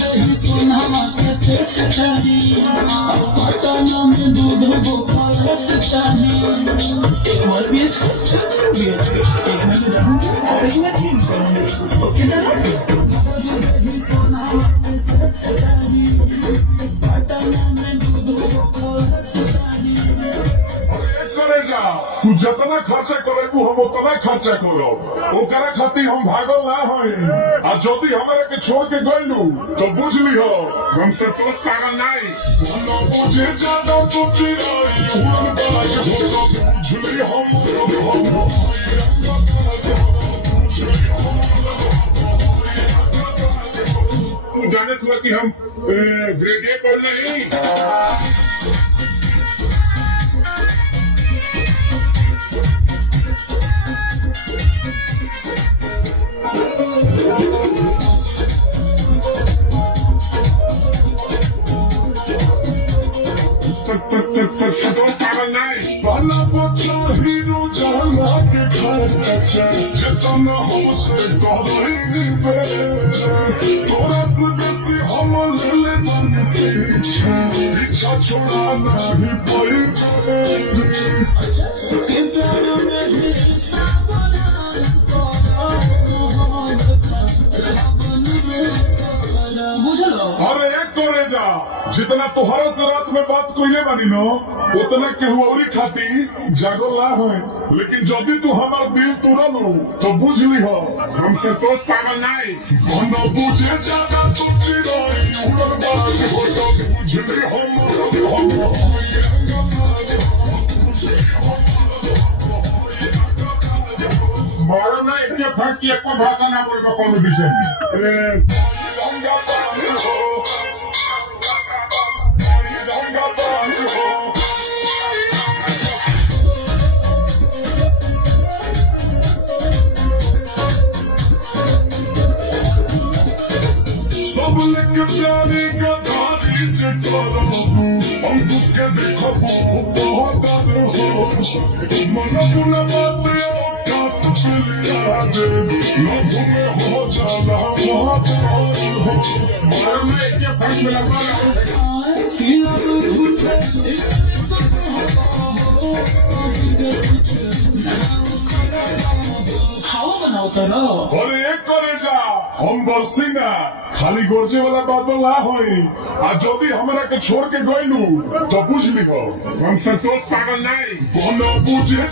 सोना कैसे चाहिए पटना में दूध बुखार चाहिए एक और बीच एक में रहूंगी और एक में ठीक करूंगी ओके ना सोना कैसे चाहिए पटना में दूध बुखार चाहिए तू जितना खर्चा करेबू हम उतना खर्चा करब ओकरा खातिर हम भागल ना हई आ जदि हमरा के छोड़ के गइलू तो बुझ लिहो हम से तो पागल नहीं हम बुझे ज्यादा तो चिराई हुन बाज हो तो बुझ ली हम तू जाने थोड़ा कि हम ग्रेड ए पढ़ नहीं पाला बच्चा हीरो जहाँ के घर जितना हमसे कहबे तोरा से बेसी हम ले मन से पीछा छोड़ा नहीं अरे एक करे जा जितना तोहरा से रात में बात कोई बानी न उतना केहू औरी खाती जागो ला है लेकिन जदि तू हमार दिल तोड़लू तो बुझ ली हो हमसे तो पागल नहीं हम बुझे ज्यादा तो चिराई उड़न बाज हो तो बुझ ली हम मारो ना इतने फट की एक भाषा ना बोल का कौन विषय में प्यारी का धारी चटोरो हम उसके देखो बहुत हो मन बुला बातें औकात पिलिया दे न घूमे हो जाना बहुत हो और मैं इतने फंस में लगा अरे एक करे जा हम बरसिंगा खाली गोरजे वाला बादल ना होई आ जदि हमरा के छोड़ के गइलू तो बुझ लिहो हम संतोष पागल नहीं कोनो बुझे